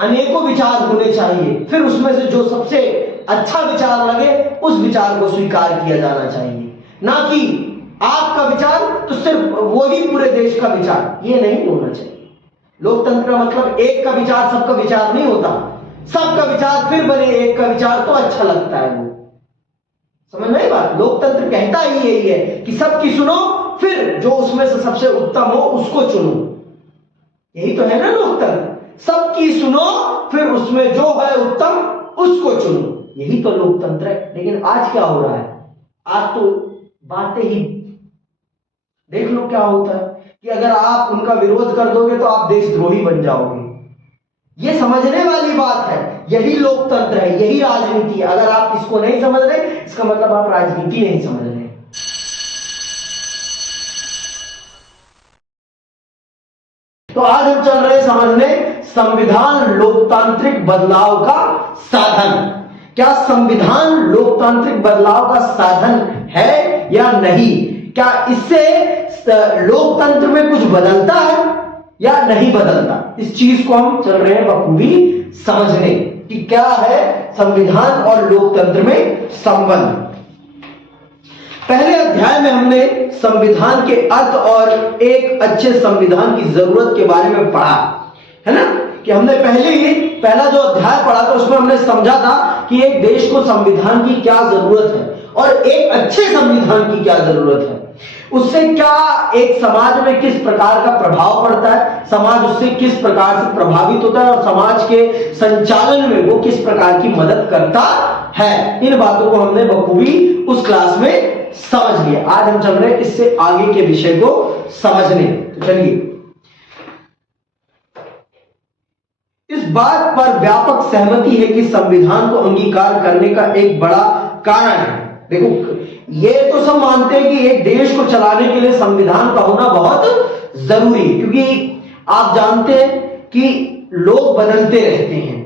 अनेकों विचार होने चाहिए, फिर उसमें से जो सबसे अच्छा विचार लगे उस विचार को स्वीकार किया जाना चाहिए, ना कि आपका विचार तो सिर्फ वही पूरे देश का विचार, ये नहीं होना चाहिए। लोकतंत्र मतलब एक का विचार सबका विचार नहीं होता, सबका विचार फिर बने एक का विचार तो अच्छा लगता है। वो समझ में बात, लोकतंत्र कहता ही यही है कि सबकी सुनो, फिर जो उसमें से सबसे उत्तम हो उसको चुनो। यही तो है ना लोकतंत्र, सबकी सुनो फिर उसमें जो है उत्तम उसको चुनो, यही तो लोकतंत्र है। लेकिन आज क्या हो रहा है, आज तो बातें ही देख लो क्या होता है कि अगर आप उनका विरोध कर दोगे तो आप देशद्रोही बन जाओगे। ये समझने वाली बात है, यही लोकतंत्र है, यही राजनीति है। अगर आप इसको नहीं समझ रहे, इसका मतलब आप राजनीति नहीं समझ रहे। तो आज हम चल रहे समझने संविधान लोकतांत्रिक बदलाव का साधन। क्या संविधान लोकतांत्रिक बदलाव का साधन है या नहीं? क्या इससे लोकतंत्र में कुछ बदलता है या नहीं बदलता? इस चीज को हम चल रहे हैं बखूबी समझने कि क्या है संविधान और लोकतंत्र में संबंध। पहले अध्याय में हमने संविधान के अर्थ और एक अच्छे संविधान की जरूरत के बारे में पढ़ा है ना, कि हमने पहला जो अध्याय पढ़ा था उसमें हमने समझा था कि एक देश को संविधान की क्या जरूरत है और एक अच्छे संविधान की क्या जरूरत है, उससे क्या एक समाज में किस प्रकार का प्रभाव पड़ता है, समाज उससे किस प्रकार से प्रभावित होता है और समाज के संचालन में वो किस प्रकार की मदद करता है। इन बातों को हमने बखूबी उस क्लास में समझ लिया। आज हम चल रहे हैं इससे आगे के विषय को समझने। तो चलिए, इस बात पर व्यापक सहमति है कि संविधान को अंगीकार करने का एक बड़ा कारण है। देखो, ये तो सब मानते हैं कि एक देश को चलाने के लिए संविधान का होना बहुत जरूरी है, क्योंकि आप जानते हैं कि लोग बदलते रहते हैं,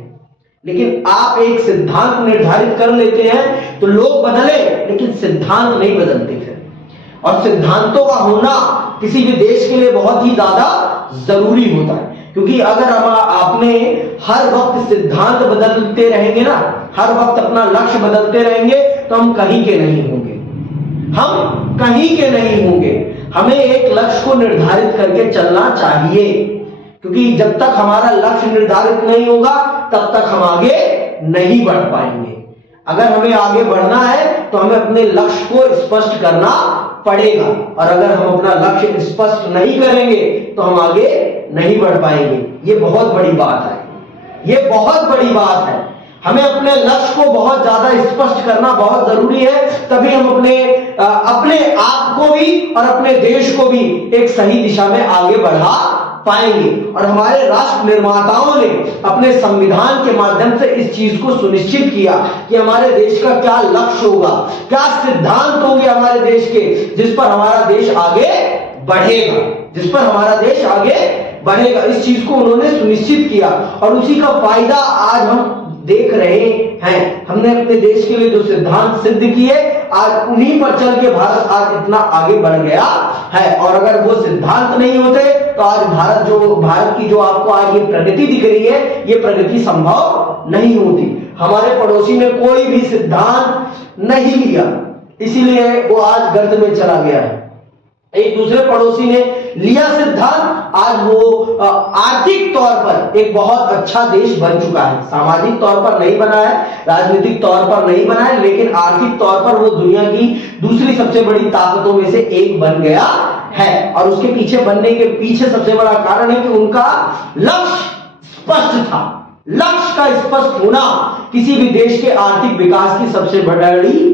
लेकिन आप एक सिद्धांत निर्धारित कर लेते हैं तो लोग बदले लेकिन सिद्धांत नहीं बदलते फिर। और सिद्धांतों का होना किसी भी देश के लिए बहुत ही ज्यादा जरूरी होता है, क्योंकि अगर हम आपने हर वक्त सिद्धांत बदलते रहेंगे ना, हर वक्त अपना लक्ष्य बदलते रहेंगे तो हम कहीं के नहीं होंगे, हम कहीं के नहीं होंगे। हमें एक लक्ष्य को निर्धारित करके चलना चाहिए, क्योंकि जब तक हमारा लक्ष्य निर्धारित नहीं होगा तब तक हम आगे नहीं बढ़ पाएंगे। अगर हमें आगे बढ़ना है तो हमें अपने लक्ष्य को स्पष्ट करना पड़ेगा, और अगर हम अपना लक्ष्य स्पष्ट नहीं करेंगे तो हम आगे नहीं बढ़ पाएंगे। ये बहुत बड़ी बात है, ये बहुत बड़ी बात है। हमें अपने लक्ष्य को बहुत ज्यादा स्पष्ट करना बहुत जरूरी है, तभी हम अपने आप को भी और अपने देश को भी एक सही दिशा में आगे बढ़ा पाएंगे। और हमारे राष्ट्र निर्माताओं ने अपने संविधान के माध्यम से इस चीज को सुनिश्चित किया कि हमारे देश का क्या लक्ष्य होगा, क्या सिद्धांत होंगे हमारे देश के, जिस पर हमारा देश आगे बढ़ेगा, जिस पर हमारा देश आगे बढ़ेगा। इस चीज को उन्होंने सुनिश्चित किया और उसी का फायदा आज हम देख रहे हैं। हमने अपने देश के लिए जो सिद्धांत सिद्ध किए, आज उन्हीं पर चल के भारत आज इतना आगे बढ़ गया है। और अगर वो सिद्धांत नहीं होते तो आज भारत की जो आपको आज ये प्रगति दिख रही है, ये प्रगति संभव नहीं होती। हमारे पड़ोसी ने कोई भी सिद्धांत नहीं लिया, इसीलिए वो आज गर्त में चला गया है। एक दूसरे पड़ोसी ने लिया सिद्धांत, आज वो आर्थिक तौर पर एक बहुत अच्छा देश बन चुका है। सामाजिक तौर पर नहीं बना है, राजनीतिक तौर पर नहीं बना है, लेकिन आर्थिक तौर पर वो दुनिया की दूसरी सबसे बड़ी ताकतों में से एक बन गया है। और उसके पीछे बनने के पीछे सबसे बड़ा कारण है कि उनका लक्ष्य स्पष्ट था। लक्ष्य का स्पष्ट होना किसी भी देश के आर्थिक विकास की सबसे बड़ी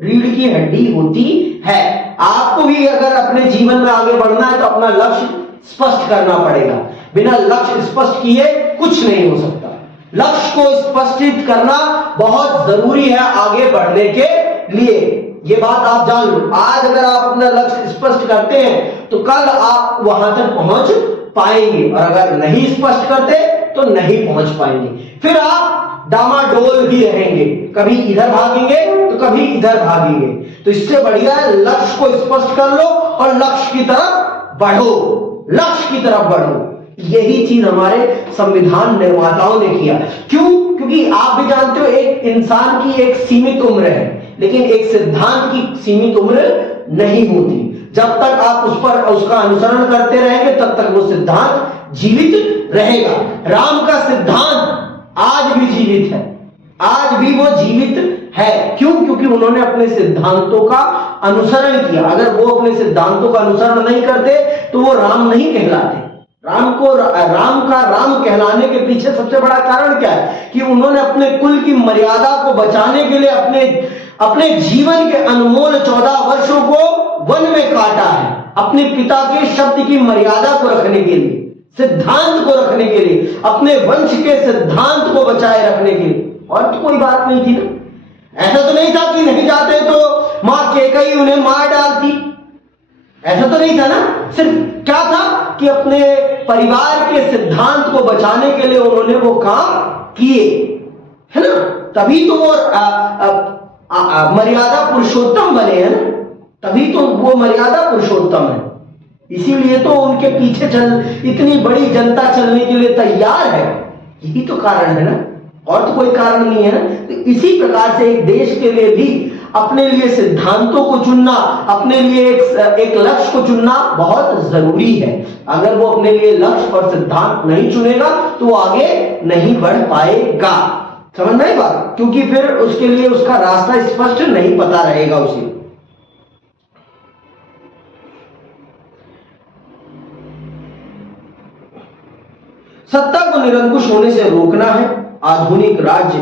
रीढ़ की हड्डी होती है। आपको भी अगर अपने जीवन में आगे बढ़ना है तो अपना लक्ष्य स्पष्ट करना पड़ेगा। बिना लक्ष्य स्पष्ट किए कुछ नहीं हो सकता। लक्ष्य को स्पष्ट करना बहुत जरूरी है आगे बढ़ने के लिए। ये बात आप जान लो। आज अगर आप अपना लक्ष्य स्पष्ट करते हैं तो कल आप वहां तक पहुंच पाएंगे, और अगर नहीं स्पष्ट करते तो नहीं पहुंच पाएंगे। फिर आप डामाडोल ही रहेंगे, कभी इधर भागेंगे तो कभी इधर भागेंगे। तो इससे बढ़िया है लक्ष्य को स्पष्ट कर लो और लक्ष्य की तरफ बढ़ो, लक्ष्य की तरफ बढ़ो। यही चीज हमारे संविधान निर्माताओं ने किया। क्यों? क्योंकि आप भी जानते हो एक इंसान की एक सीमित उम्र है, लेकिन एक सिद्धांत की सीमित उम्र नहीं होती। जब तक आप उस पर उसका अनुसरण करते रहेंगे तब तक वो सिद्धांत जीवित रहेगा। राम का सिद्धांत आज भी जीवित है, आज भी वो जीवित है। क्यों? क्योंकि उन्होंने अपने सिद्धांतों का अनुसरण किया। अगर वो अपने सिद्धांतों का अनुसरण नहीं करते तो वो राम नहीं कहलाते। राम का राम कहलाने के पीछे सबसे बड़ा कारण क्या है कि उन्होंने अपने कुल की मर्यादा को बचाने के लिए अपने जीवन के अनमोल 14 वर्षों को वन में काटा है, अपने पिता के शब्द की मर्यादा को रखने के लिए, सिद्धांत को रखने के लिए, अपने वंश के सिद्धांत को बचाए रखने के लिए। और तो कोई बात नहीं थी ना। ऐसा तो नहीं था कि नहीं जाते तो मां कैकेयी उन्हें मार डालती, ऐसा तो नहीं था ना। सिर्फ क्या था कि अपने परिवार के सिद्धांत को बचाने के लिए उन्होंने वो काम किए, है ना। तभी तो वो मर्यादा पुरुषोत्तम बने हैं ना, तभी तो वो मर्यादा पुरुषोत्तम है। इसीलिए तो उनके पीछे इतनी बड़ी जनता चलने के लिए तैयार है। यही तो कारण है ना, और तो कोई कारण नहीं है ना। तो इसी प्रकार से एक देश के लिए भी अपने लिए सिद्धांतों को चुनना, अपने लिए एक लक्ष्य को चुनना बहुत जरूरी है। अगर वो अपने लिए लक्ष्य और सिद्धांत नहीं चुनेगा तो वो आगे नहीं बढ़ पाएगा। समझ में आई बात? क्योंकि फिर उसके लिए उसका रास्ता स्पष्ट नहीं पता रहेगा उसे। सत्ता को निरंकुश होने से रोकना है। आधुनिक राज्य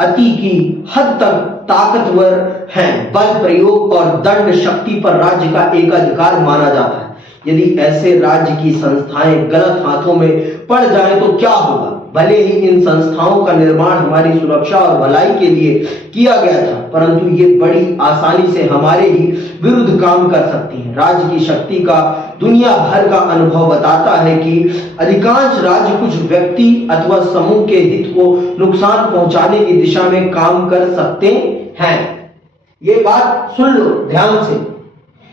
अति की हद तक ताकतवर हैं। बल प्रयोग और दंड शक्ति पर राज्य का एकाधिकार माना जाता है। यदि ऐसे राज्य की संस्थाएं गलत हाथों में पड़ जाएं तो क्या होगा? भले ही इन संस्थाओं का निर्माण हमारी सुरक्षा और भलाई के लिए किया गया था, परंतु ये बड़ी आसानी से हमारे ही विरुद्ध काम कर सकती हैं। राज्य की शक्ति का दुनिया भर का अनुभव बताता है कि अधिकांश राज्य कुछ व्यक्ति अथवा समूह के हित को नुकसान पहुंचाने की दिशा में काम कर सकते हैं। ये बात सुन लो ध्यान से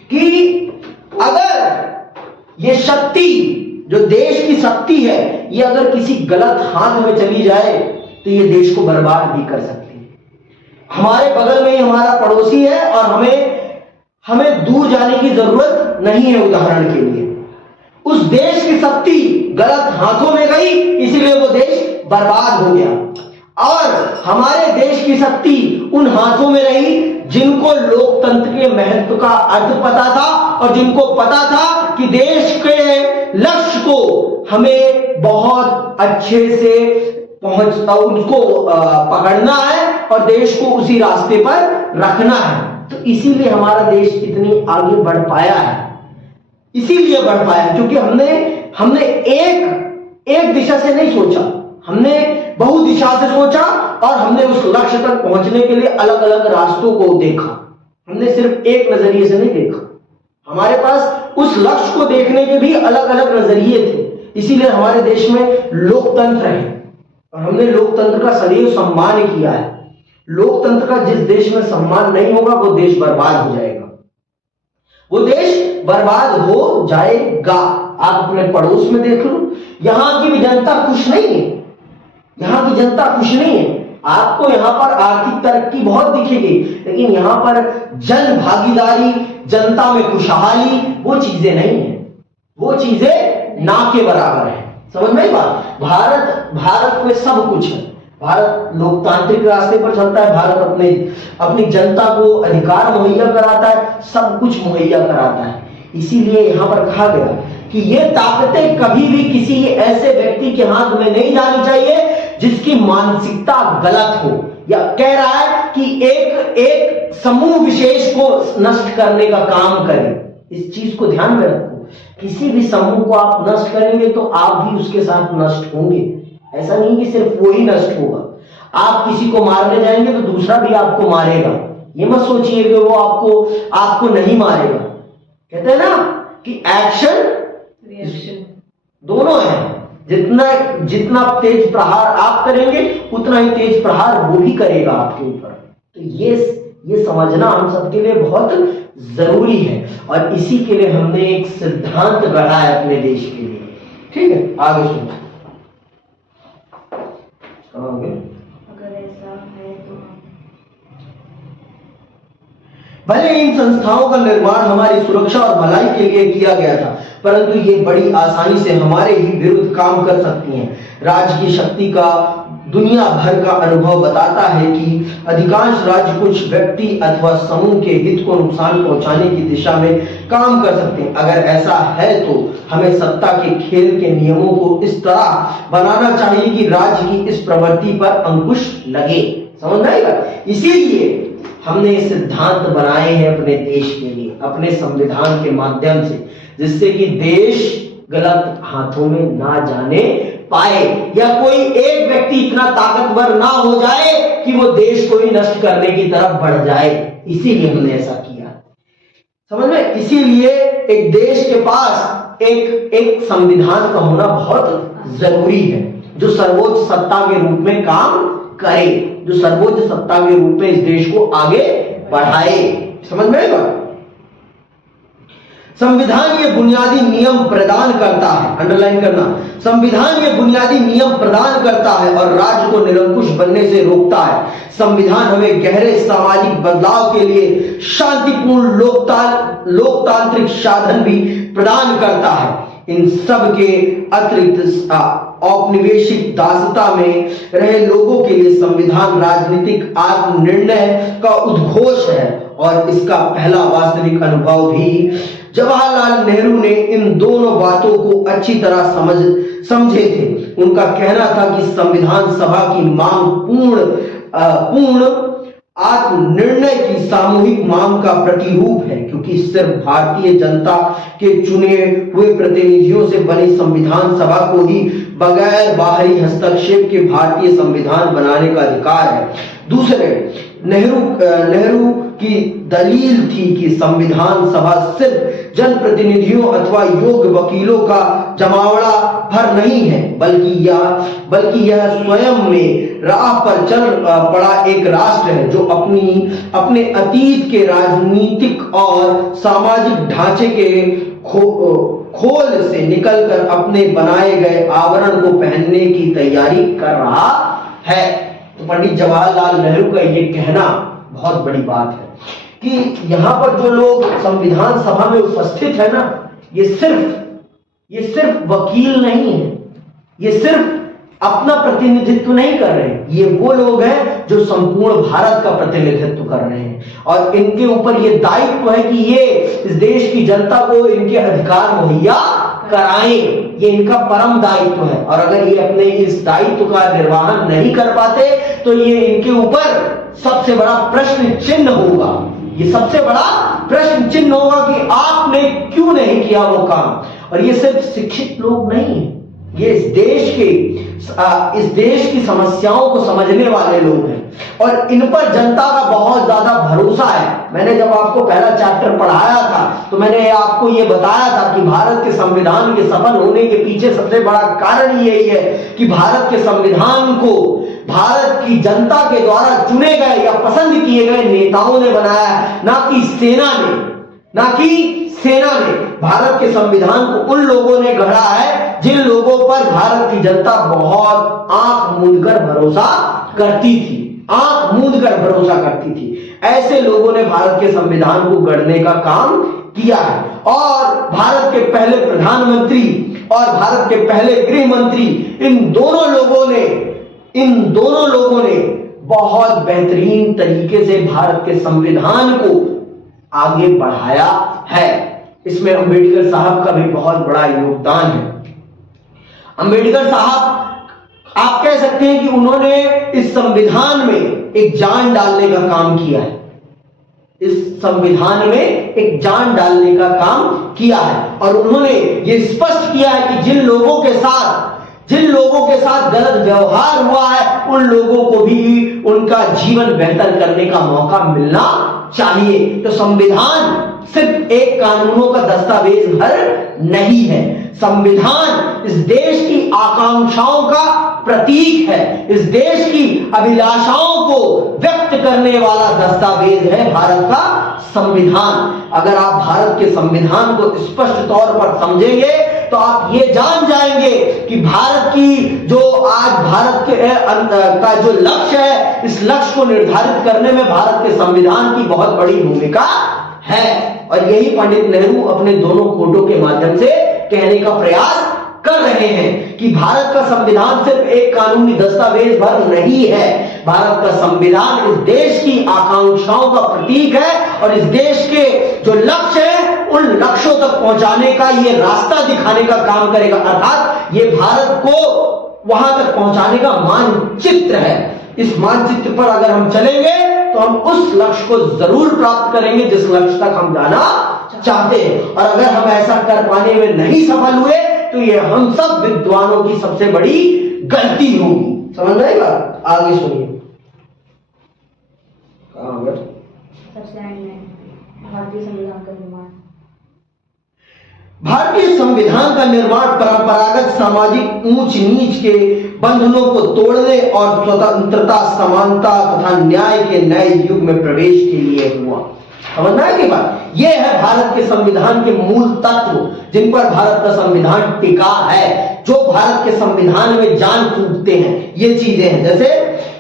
कि अगर ये शक्ति जो देश की शक्ति है ये अगर किसी गलत हाथ में चली जाए तो ये देश को बर्बाद भी कर सकती है। हमारे बगल में ही हमारा पड़ोसी है और हमें दूर जाने की जरूरत नहीं है। उदाहरण के लिए उस देश की शक्ति गलत हाथों में गई, इसलिए वो देश बर्बाद हो गया। और हमारे देश की शक्ति उन हाथों में रही जिनको लोकतंत्र के महत्व का अर्थ पता था और जिनको पता था कि देश के लक्ष्य को हमें बहुत अच्छे से उसको पकड़ना है और देश को उसी रास्ते पर रखना है। तो इसीलिए हमारा देश इतनी आगे बढ़ पाया है। इसीलिए बढ़ पाया क्योंकि हमने एक दिशा से नहीं सोचा, हमने बहु दिशा से सोचा और हमने उस लक्ष्य तक पहुंचने के लिए अलग अलग रास्तों को देखा। हमने सिर्फ एक नजरिए से नहीं देखा, हमारे पास उस लक्ष्य को देखने के भी अलग अलग नजरिए थे। इसीलिए हमारे देश में लोकतंत्र है और हमने लोकतंत्र का सदैव सम्मान किया है। लोकतंत्र का जिस देश में सम्मान नहीं होगा वो देश बर्बाद हो जाएगा, वो देश बर्बाद हो जाएगा। आप अपने पड़ोस में देख लो, यहां की भी जनता खुश नहीं है, यहां की जनता खुश नहीं है। आपको यहां पर आर्थिक तरक्की बहुत दिखेगी, लेकिन यहां पर जन भागीदारी, जनता में खुशहाली, वो चीजें नहीं है, वो चीजें ना के बराबर है। समझ में आई बात? भारत में सब कुछ है। भारत लोकतांत्रिक रास्ते पर चलता है, भारत अपनी जनता को अधिकार मुहैया कराता है, सब कुछ मुहैया कराता है। इसीलिए यहां पर कहा गया कि ये ताकतें कभी भी किसी ऐसे व्यक्ति के हाथ में नहीं जानी चाहिए जिसकी मानसिकता गलत हो, या कह रहा है कि एक समूह विशेष को नष्ट करने का काम करे। इस चीज को ध्यान में रखो, किसी भी समूह को आप नष्ट करेंगे तो आप भी उसके साथ नष्ट होंगे। ऐसा नहीं कि सिर्फ वो ही नष्ट होगा, आप किसी को मारने जाएंगे तो दूसरा भी आपको मारेगा। ये मत सोचिए कि वो आपको नहीं मारेगा। कहते हैं ना कि एक्शन रिएक्शन दोनों है। जितना तेज प्रहार आप करेंगे उतना ही तेज प्रहार वो भी करेगा आपके ऊपर। तो ये समझना हम सबके लिए बहुत जरूरी है और इसी के लिए हमने एक सिद्धांत गढ़ा है अपने देश के लिए। ठीक है, आगे सुनो। अगर ऐसा है तो भले इन संस्थाओं का निर्माण हमारी सुरक्षा और भलाई के लिए किया गया था, परंतु ये बड़ी आसानी से हमारे ही विरुद्ध काम कर सकती हैं। राज्य की शक्ति का दुनिया भर का अनुभव बताता है कि अधिकांश राज्य कुछ व्यक्ति अथवा समूह के हित को नुकसान पहुंचाने की दिशा में काम कर सकते हैं। अगर ऐसा है तो हमें सत्ता के खेल के नियमों को इस तरह बनाना चाहिए कि राज्य की इस प्रवृत्ति पर अंकुश लगे। समझ आएगा? इसीलिए हमने सिद्धांत बनाए हैं अपने देश के लिए, अपने संविधान के माध्यम से, जिससे कि देश गलत हाथों में ना जाने पाए, या कोई एक व्यक्ति इतना ताकतवर ना हो जाए कि वो देश को ही नष्ट करने की तरफ बढ़ जाए। इसीलिए हमने ऐसा किया। समझ में? इसीलिए एक देश के पास एक संविधान का होना बहुत जरूरी है, जो सर्वोच्च सत्ता के रूप में काम करे, जो सर्वोच्च सत्ता के रूप में इस देश को आगे बढ़ाए। समझ में आएगा? संविधान ये बुनियादी नियम प्रदान करता है, अंडरलाइन करना, संविधान ये बुनियादी नियम प्रदान करता है और राज्य को निरंकुश बनने से रोकता है। संविधान हमें गहरे सामाजिक बदलाव के लिए शांतिपूर्ण लोकतांत्रिक साधन भी प्रदान करता है। इन सब के अतिरिक्त औपनिवेशिक दासता में रहे लोगों के लिए संविधान राजनीतिक आत्मनिर्णय का उद्घोष है, और इसका पहला वास्तविक अनुभव भी जवाहरलाल नेहरू ने इन दोनों बातों को अच्छी तरह समझे थे। उनका कहना था कि संविधान सभा की मांग पूर्ण आत्मनिर्णय की सामूहिक मांग का प्रतिरूप है, क्योंकि सिर्फ भारतीय जनता के चुने हुए प्रतिनिधियों से बनी संविधान सभा को ही बगैर बाहरी हस्तक्षेप के भारतीय संविधान बनाने का अधिकार है। दूसरे, नेहरू की दलील थी कि संविधान सभा सिर्फ जनप्रतिनिधियों अथवा योग्य वकीलों का जमावड़ा भर नहीं है, बल्कि यह स्वयं में राह पर चल पड़ा एक राष्ट्र है, जो अपने अतीत के राजनीतिक और सामाजिक ढांचे के खोल से निकलकर अपने बनाए गए आवरण को पहनने की तैयारी कर रहा है। तो पंडित जवाहरलाल नेहरू का ये कहना बहुत बड़ी बात है कि यहाँ पर जो लोग संविधान सभा में उपस्थित है ना, ये सिर्फ वकील नहीं है, ये सिर्फ अपना प्रतिनिधित्व नहीं कर रहे, ये वो लोग हैं जो संपूर्ण भारत का प्रतिनिधित्व कर रहे हैं, और इनके ऊपर ये दायित्व है कि ये इस देश की जनता को इनके अधिकार मुहैया कराएं। ये इनका परम दायित्व है, और अगर ये अपने इस दायित्व का निर्वहन नहीं कर पाते तो ये इनके ऊपर सबसे बड़ा प्रश्न चिन्ह होगा। ये सबसे बड़ा प्रश्न चिन्ह होगा कि आपने क्यों नहीं किया वो काम। और ये सिर्फ शिक्षित लोग नहीं है, ये इस देश की समस्याओं को समझने वाले लोग हैं, और इन पर जनता का बहुत ज्यादा भरोसा है। मैंने जब आपको पहला चैप्टर पढ़ाया था तो मैंने आपको ये बताया था कि भारत के संविधान के सफल होने के पीछे सबसे बड़ा कारण यही है कि भारत के संविधान को भारत की जनता के द्वारा चुने गए या पसंद किए गए नेताओं ने बनाया, ना कि सेना ने। भारत के संविधान को उन लोगों ने गढ़ा है जिन लोगों पर भारत की जनता बहुत आंख मूंदकर भरोसा करती थी। ऐसे लोगों ने भारत के संविधान को गढ़ने का काम किया है, और भारत के पहले प्रधानमंत्री और भारत के पहले गृह मंत्री, इन दोनों लोगों ने बहुत बेहतरीन तरीके से भारत के संविधान को आगे बढ़ाया है। इसमें अंबेडकर साहब का भी बहुत बड़ा योगदान है। अंबेडकर साहब, आप कह सकते हैं कि उन्होंने इस संविधान में एक जान डालने का काम किया है। इस संविधान में एक जान डालने का काम किया है, और उन्होंने ये स्पष्ट किया है कि जिन लोगों के साथ गलत व्यवहार हुआ है, उन लोगों को भी उनका जीवन बेहतर करने का मौका मिलना चाहिए। तो संविधान सिर्फ एक कानूनों का दस्तावेज भर नहीं है, संविधान इस देश की आकांक्षाओं का प्रतीक है, इस देश की अभिलाषाओं को व्यक्त करने वाला दस्तावेज है भारत का संविधान। अगर आप भारत के संविधान को स्पष्ट तौर पर समझेंगे तो आप ये जान जाएंगे कि भारत की जो आज भारत के का जो लक्ष्य है, इस लक्ष्य को निर्धारित करने में भारत के संविधान की बहुत बड़ी भूमिका है। और यही पंडित नेहरू अपने दोनों कोटों के माध्यम से कहने का प्रयास कर रहे हैं कि भारत का संविधान सिर्फ एक कानूनी दस्तावेज भर नहीं है। भारत का संविधान इस देश की आकांक्षाओं का प्रतीक है और इस देश के जो लक्ष्य है उन लक्ष्यों तक पहुंचाने का ये रास्ता दिखाने का काम करेगा। अर्थात ये भारत को वहां तक पहुंचाने का मानचित्र है। इस मानचित्र पर अगर हम चलेंगे तो हम उस लक्ष्य को जरूर प्राप्त करेंगे जिस लक्ष्य तक हम जाना चाहते हैं। और अगर हम ऐसा कर पाने में नहीं सफल हुए तो ये हम सब विद्वानों की सबसे बड़ी गलती होगी। समझ में आएगा? आगे सुनिए। सबसे एंड में भारतीय संविधान का निर्माण। भारतीय संविधान का निर्माण परंपरागत सामाजिक ऊंच नीच के बंधनों को तोड़ने और स्वतंत्रता, समानता तथा न्याय के नए युग में प्रवेश के लिए हुआ। समझना है कि बात यह है भारत के संविधान के मूल तत्व जिन पर भारत का संविधान टिका है, जो भारत के संविधान में जान फूंकते हैं। ये चीजें हैं जैसे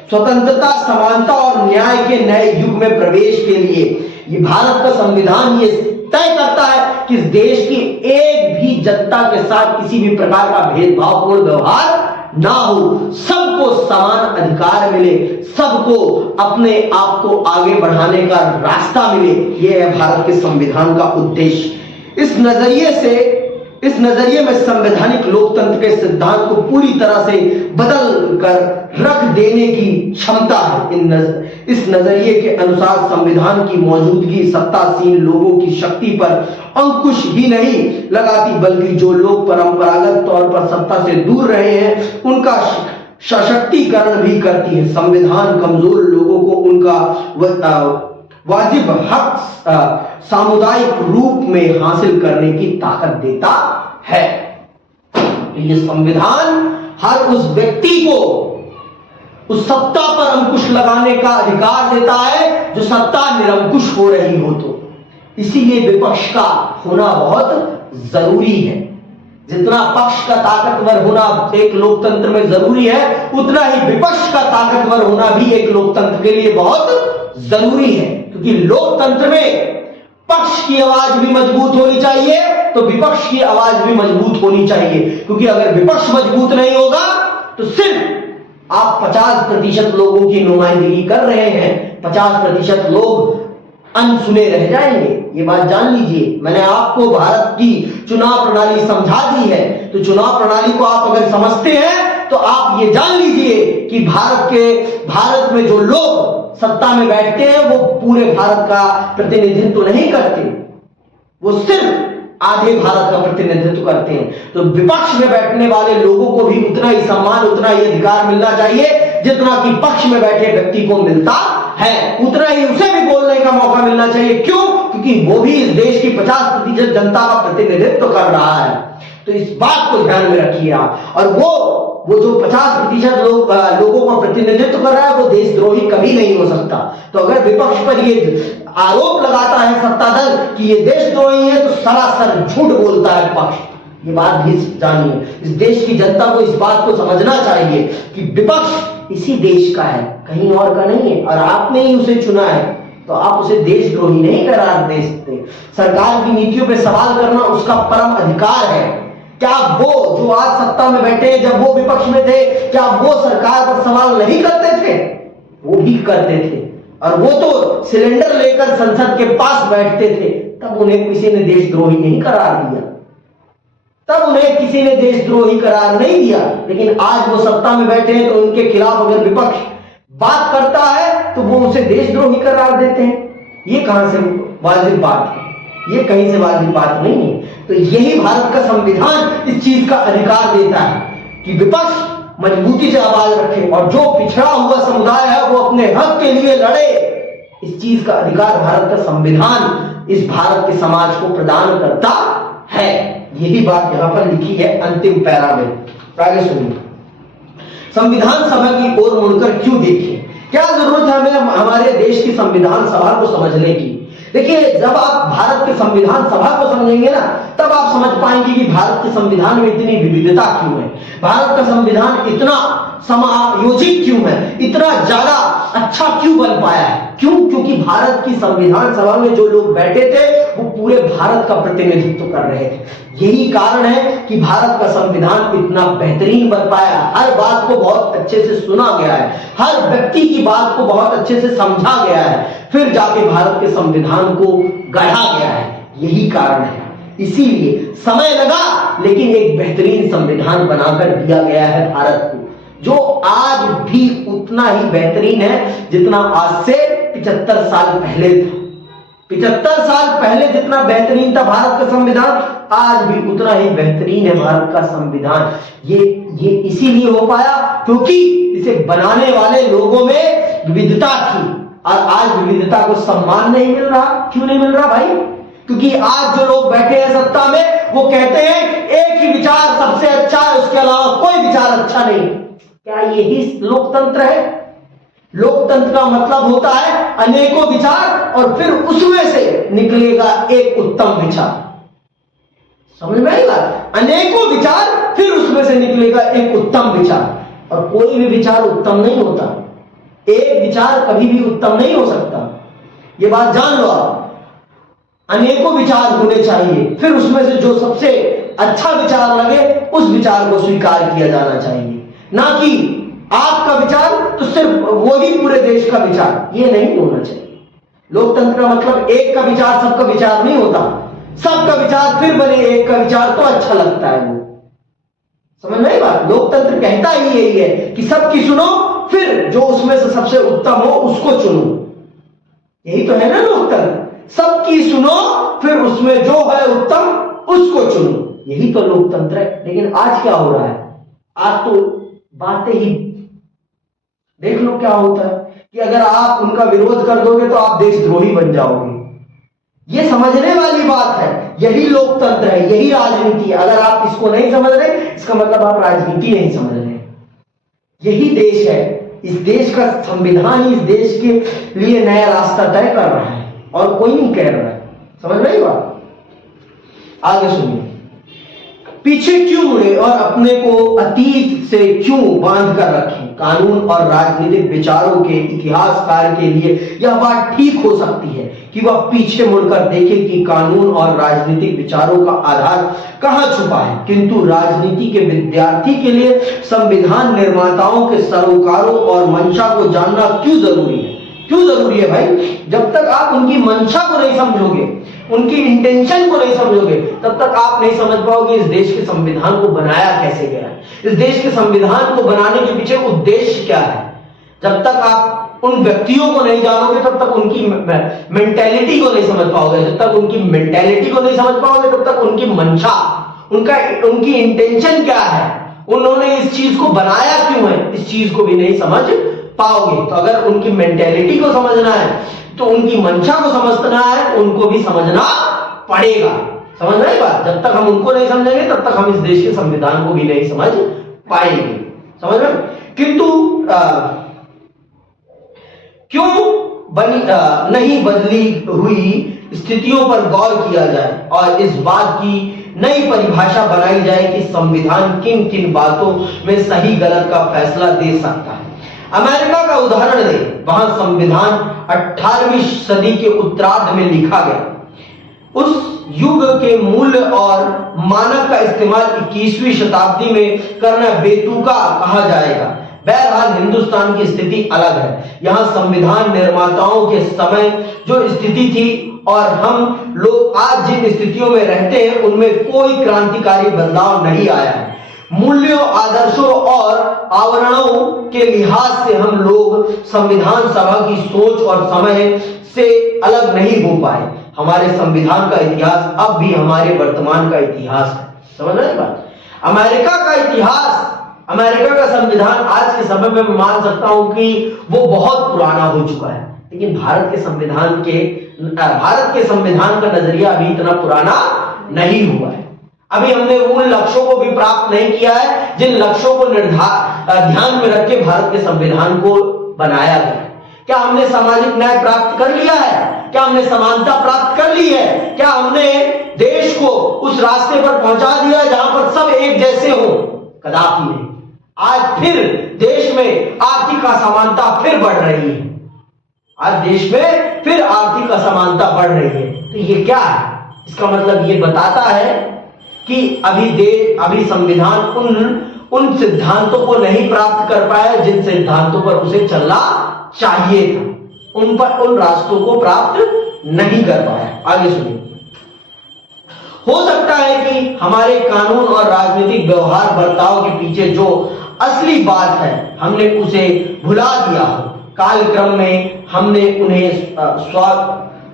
स्वतंत्रता, समानता और न्याय के नए युग में प्रवेश के लिए ये भारत का संविधान ये तय करता है कि इस देश की एक भी जनता के साथ किसी भी प्रकार का भेदभावपूर्ण व्यवहार ना हो, सबको समान अधिकार मिले, सबको अपने आप को आगे बढ़ाने का रास्ता मिले। यह है भारत के संविधान का उद्देश्य। इस नजरिए में संवैधानिक लोकतंत्र के सिद्धांत को पूरी तरह से बदल कर रख देने की क्षमता है। इस नजरिए के अनुसार संविधान की मौजूदगी सत्तासीन लोगों की शक्ति पर अंकुश ही नहीं लगाती, बल्कि जो लोग परंपरागत तौर पर सत्ता से दूर रहे हैं उनका सशक्तिकरण भी करती है। संविधान कमजोर लोगों को उनका वाजिब हक सामुदायिक रूप में हासिल करने की ताकत देता है। ये संविधान हर उस व्यक्ति को उस सत्ता पर अंकुश लगाने का अधिकार देता है जो सत्ता निरंकुश हो रही हो। तो इसीलिए विपक्ष का होना बहुत जरूरी है। जितना पक्ष का ताकतवर होना एक लोकतंत्र में जरूरी है, उतना ही विपक्ष का ताकतवर होना भी एक लोकतंत्र के लिए बहुत जरूरी है। क्योंकि लोकतंत्र में पक्ष की आवाज भी मजबूत होनी चाहिए तो विपक्ष की आवाज भी मजबूत होनी चाहिए। क्योंकि अगर विपक्ष मजबूत नहीं होगा तो सिर्फ आप 50% लोगों की नुमाइंदगी कर रहे हैं, 50% लोग अनसुने रह जाएंगे। ये बात जान लीजिए। मैंने आपको भारत की चुनाव प्रणाली समझा दी है, तो चुनाव प्रणाली को आप अगर समझते हैं तो आप ये जान लीजिए कि भारत में जो लोग सत्ता में बैठते हैं वो पूरे भारत का प्रतिनिधित्व नहीं करते, वो सिर्फ आधे भारत का प्रतिनिधित्व करते हैं। तो विपक्ष में बैठने वाले लोगों को भी उतना ही सम्मान, उतना ही अधिकार मिलना चाहिए जितना कि पक्ष में बैठे व्यक्ति को मिलता है। उतना ही उसे भी बोलने का मौका मिलना चाहिए। क्यों? क्योंकि वो भी इस देश की 50% जनता का प्रतिनिधित्व कर रहा है। तो इस बात को ध्यान में रखिए आप। और वो जो 50% लोगों का प्रतिनिधित्व कर रहा है वो देशद्रोही कभी नहीं हो सकता। तो अगर विपक्ष पर ये आरोप लगाता है सत्ता दल कि ये देशद्रोही है तो सरासर झूठ बोलता है पक्ष। ये बात भी जानिए। इस देश की जनता को इस बात को समझना चाहिए कि विपक्ष इसी देश का है, कहीं और का नहीं है। और आपने ही उसे चुना है तो आप उसे देशद्रोही नहीं करार दे सकते। सरकार की नीतियों पर सवाल करना उसका परम अधिकार है। क्या वो जो आज सत्ता में बैठे, जब वो विपक्ष में थे, क्या वो सरकार पर सवाल नहीं करते थे? वो भी करते थे। और वो तो सिलेंडर लेकर संसद के पास बैठते थे, तब उन्हें किसी ने देशद्रोही नहीं करार दिया, तब उन्हें किसी ने देशद्रोही करार नहीं दिया। लेकिन आज वो सत्ता में बैठे हैं तो उनके खिलाफ अगर विपक्ष बात करता है तो वो उसे देशद्रोही करार देते हैं। ये कहां से वाजिब बात है? ये कहीं से वाजिब बात नहीं है। तो यही भारत का संविधान इस चीज का अधिकार देता है कि विपक्ष मजबूती से आवाज रखे और जो पिछड़ा हुआ समुदाय है वो अपने हक के लिए लड़े। इस चीज का अधिकार भारत का संविधान इस भारत के समाज को प्रदान करता है। यही बात यहां पर लिखी है अंतिम पैरा में। आगे सुनिए। संविधान सभा की ओर मुड़कर क्यों देखें? क्या जरूरत है हमें हमारे देश की संविधान सभा को समझने की? देखिए, जब आप भारत के संविधान सभा को समझेंगे ना, तब आप समझ पाएंगे कि भारत के संविधान में इतनी विविधता क्यों है, भारत का संविधान इतना समायोजित क्यों है, इतना ज्यादा अच्छा क्यों बन पाया है। क्यों? क्योंकि भारत की संविधान सभा में जो लोग बैठे थे वो पूरे भारत का प्रतिनिधित्व कर रहे थे। यही कारण है कि भारत का संविधान इतना बेहतरीन बन पाया। हर बात को बहुत अच्छे से सुना गया है, हर व्यक्ति की बात को बहुत अच्छे से समझा गया है, फिर जाके भारत के संविधान को गढ़ा गया है। यही कारण है, इसीलिए समय लगा, लेकिन एक बेहतरीन संविधान बनाकर दिया गया है भारत को, जो आज भी उतना ही बेहतरीन है जितना आज से 75 साल पहले था। 75 साल पहले जितना बेहतरीन था भारत का संविधान, आज भी उतना ही बेहतरीन है भारत का संविधान। ये इसीलिए हो पाया क्योंकि इसे बनाने वाले लोगों में विविधता थी, और आज विविधता को सम्मान नहीं मिल रहा। क्यों नहीं मिल रहा भाई? क्योंकि आज जो लोग बैठे हैं सत्ता में, वो कहते हैं एक ही विचार सबसे अच्छा है, उसके अलावा कोई विचार अच्छा नहीं। क्या यही लोकतंत्र है? लोकतंत्र का मतलब होता है अनेकों विचार और फिर उसमें से निकलेगा एक उत्तम विचार। समझ में आई बात? अनेकों विचार, फिर उसमें से निकलेगा एक उत्तम विचार, और कोई भी विचार उत्तम नहीं होता। एक विचार कभी भी उत्तम नहीं हो सकता, ये बात जान लो आप। अनेकों विचार होने चाहिए, फिर उसमें से जो सबसे अच्छा विचार लगे उस विचार को स्वीकार किया जाना चाहिए, ना कि आपका विचार तो सिर्फ वही पूरे देश का विचार, ये नहीं होना चाहिए। लोकतंत्र का मतलब एक का विचार सबका विचार नहीं होता, सबका विचार फिर बने एक का विचार तो अच्छा लगता है वो। समझ में आई बात? लोकतंत्र कहता ही यही है कि सबकी सुनो, फिर जो उसमें से सबसे उत्तम हो उसको चुनो। यही तो है ना लोकतंत्र, सबकी सुनो, फिर उसमें जो है उत्तम उसको चुनो। यही तो लोकतंत्र है। लेकिन आज क्या हो रहा है? आज तो बातें ही देख लो क्या होता है कि अगर आप उनका विरोध कर दोगे तो आप देशद्रोही बन जाओगे। ये समझने वाली बात है, यही लोकतंत्र है, यही राजनीति है। अगर आप इसको नहीं समझ रहे, इसका मतलब आप राजनीति नहीं समझ रहे। यही देश है, इस देश का संविधान ही इस देश के लिए नया रास्ता तय कर रहा है, और कोई नहीं कह रहा है। समझ में आई बात? आगे सुनिए। पीछे क्यों मुड़े और अपने को अतीत से क्यों बांध कर रखें? कानून और राजनीतिक विचारों के इतिहासकार के लिए यह बात ठीक हो सकती है कि वह पीछे मुड़कर देखे कि कानून और राजनीतिक विचारों का आधार कहां छुपा है, किंतु राजनीति के विद्यार्थी के लिए संविधान निर्माताओं के सरोकारों और मंशा को जानना क्यों जरूरी है? क्यों जरूरी है भाई? जब तक आप उनकी मंशा को नहीं समझोगे, उनकी इंटेंशन को नहीं समझोगे, तब तक आप नहीं समझ पाओगे इस देश के संविधान को बनाया कैसे गया है, इस देश के संविधान को बनाने के पीछे उद्देश्य क्या है। जब तक आप उन व्यक्तियों को नहीं जानोगे, तब तक उनकी मेंटेलिटी को नहीं समझ पाओगे। जब तक उनकी मेंटेलिटी को नहीं समझ पाओगे, तब तक उनकी मंशा, उनकी इंटेंशन क्या है, उन्होंने इस चीज को बनाया क्यों है, इस चीज को भी नहीं समझ पाओगे। तो अगर उनकी मेंटेलिटी को समझना है, तो उनकी मंशा को समझना है, उनको भी समझना पड़ेगा। समझ में आई बात? जब तक हम उनको नहीं समझेंगे, तब तक हम इस देश के संविधान को भी नहीं समझ पाएंगे। समझ में? किंतु क्यों नहीं बदली हुई स्थितियों पर गौर किया जाए और इस बात की नई परिभाषा बनाई जाए कि संविधान किन किन बातों में सही गलत का फैसला दे सकता है। अमेरिका का उदाहरण दें, वहां संविधान 18वीं सदी के उत्तरार्ध में लिखा गया। उस युग के मूल्य और मानक का इस्तेमाल 21वीं शताब्दी में करना बेतुका कहा जाएगा। बहरहाल हिंदुस्तान की स्थिति अलग है। यहाँ संविधान निर्माताओं के समय जो स्थिति थी और हम लोग आज जिन स्थितियों में रहते हैं, उनमें कोई क्रांतिकारी बदलाव नहीं आया है। मूल्यों, आदर्शों और आवरणों के लिहाज से हम लोग संविधान सभा की सोच और समय से अलग नहीं हो पाए। हमारे संविधान का इतिहास अब भी हमारे वर्तमान का इतिहास है। समझ रहे हैं बात? अमेरिका का इतिहास, अमेरिका का संविधान आज के समय में मैं मान सकता हूं कि वो बहुत पुराना हो चुका है, लेकिन भारत के संविधान का नजरिया अभी इतना पुराना नहीं हुआ है। अभी हमने उन लक्ष्यों को भी प्राप्त नहीं किया है जिन लक्ष्यों को ध्यान में रख के भारत के संविधान को बनाया गया है। क्या हमने सामाजिक न्याय प्राप्त कर लिया है? क्या हमने समानता प्राप्त कर ली है? क्या हमने देश को उस रास्ते पर पहुंचा दिया जहां पर सब एक जैसे हो? कदापि नहीं। आज फिर देश में आर्थिक असमानता फिर बढ़ रही है। आज देश में फिर आर्थिक असमानता बढ़ रही है। तो ये क्या है? इसका मतलब ये बताता है कि अभी संविधान उन सिद्धांतों को नहीं प्राप्त कर पाया जिन सिद्धांतों पर उसे चलना चाहिए था। उन रास्तों को प्राप्त नहीं कर पाया। आगे सुनिए। हो सकता है कि हमारे कानून और राजनीतिक व्यवहार बर्ताव के पीछे जो असली बात है हमने उसे भुला दिया हो। कालक्रम में हमने उन्हें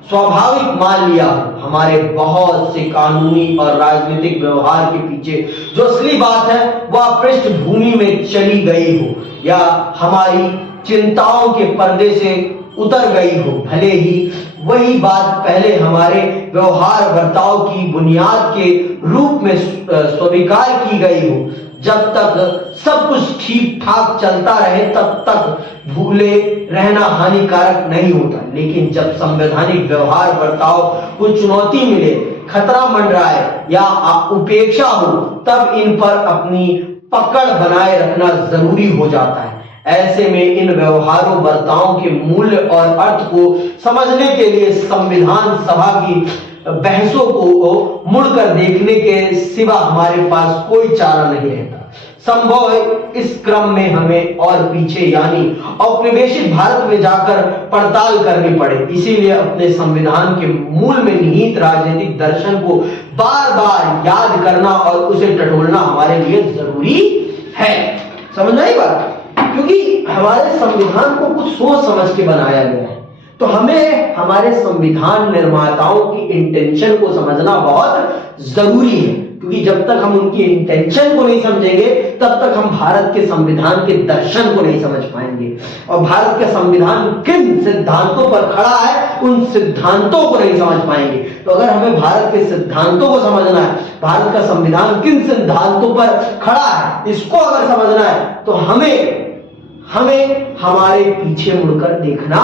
स्वाभाविक मान लिया हो। हमारे बहुत से कानूनी और राजनीतिक व्यवहार के पीछे जो असली बात है वह पृष्ठभूमि में चली गई हो या हमारी चिंताओं के पर्दे से उतर गई हो। भले ही वही बात पहले हमारे व्यवहार बर्ताव की बुनियाद के रूप में स्वीकार की गई हो। जब तक सब कुछ ठीक ठाक चलता रहे तब तक भूले रहना हानिकारक नहीं होता। लेकिन जब संवैधानिक व्यवहार बर्ताव को चुनौती मिले, खतरा मंडराए या उपेक्षा हो, तब इन पर अपनी पकड़ बनाए रखना जरूरी हो जाता है। ऐसे में इन व्यवहारों बर्तावों के मूल्य और अर्थ को समझने के लिए संविधान सभा की बहसों को मुड़कर देखने के सिवा हमारे पास कोई चारा नहीं रहता। संभव है इस क्रम में हमें और पीछे यानी औपनिवेशिक भारत में जाकर पड़ताल करनी पड़े। इसीलिए अपने संविधान के मूल में निहित राजनीतिक दर्शन को बार बार याद करना और उसे टटोलना हमारे लिए जरूरी है। समझ आई बात? क्योंकि हमारे संविधान को कुछ सोच समझ के बनाया गया है, तो हमें हमारे संविधान निर्माताओं की इंटेंशन को समझना बहुत जरूरी है। क्योंकि जब तक हम उनकी इंटेंशन को नहीं समझेंगे तब तक हम भारत के संविधान के दर्शन को नहीं समझ पाएंगे। और भारत का संविधान किन सिद्धांतों पर खड़ा है उन सिद्धांतों को नहीं समझ पाएंगे। तो अगर हमें भारत के सिद्धांतों को समझना है, भारत का संविधान किन सिद्धांतों पर खड़ा है, इसको अगर समझना है तो हमें हमारे पीछे मुड़कर देखना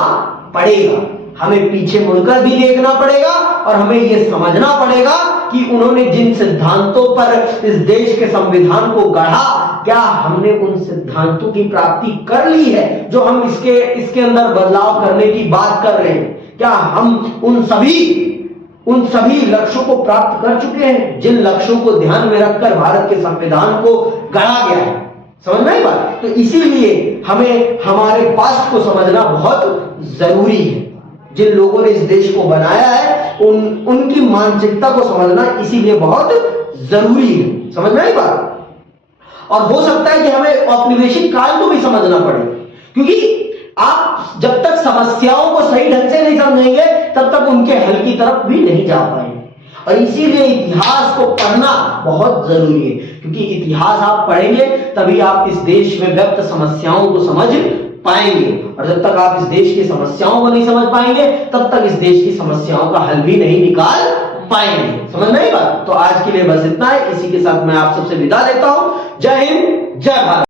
पड़ेगा। हमें पीछे मुड़कर भी देखना पड़ेगा और हमें यह समझना पड़ेगा कि उन्होंने जिन सिद्धांतों पर इस देश के संविधान को गढ़ा, क्या हमने उन सिद्धांतों की प्राप्ति कर ली है जो हम इसके अंदर बदलाव करने की बात कर रहे हैं? क्या हम उन सभी लक्ष्यों को प्राप्त कर चुके हैं जिन लक्ष्यों को ध्यान में रखकर भारत के संविधान को गढ़ा गया है? समझ में आई बात? तो इसीलिए हमें हमारे पास्ट को समझना बहुत जरूरी है। जिन लोगों ने इस देश को बनाया है उनकी मानसिकता को समझना इसीलिए बहुत जरूरी है। समझ में आई बात? और हो सकता है कि हमें औपनिवेशिक काल को भी समझना पड़े, क्योंकि आप जब तक समस्याओं को सही ढंग से नहीं समझेंगे तब तक उनके हल की तरफ भी नहीं जा पाएंगे। और इसीलिए इतिहास को पढ़ना बहुत जरूरी है, क्योंकि इतिहास आप पढ़ेंगे तभी आप इस देश में व्यक्त समस्याओं को समझ पाएंगे। और जब तक आप इस देश की समस्याओं को नहीं समझ पाएंगे तब तक इस देश की समस्याओं का हल भी नहीं निकाल पाएंगे। समझ में आई बात? तो आज के लिए बस इतना है। इसी के साथ मैं आप सबसे विदा लेता हूं। जय हिंद, जय भारत।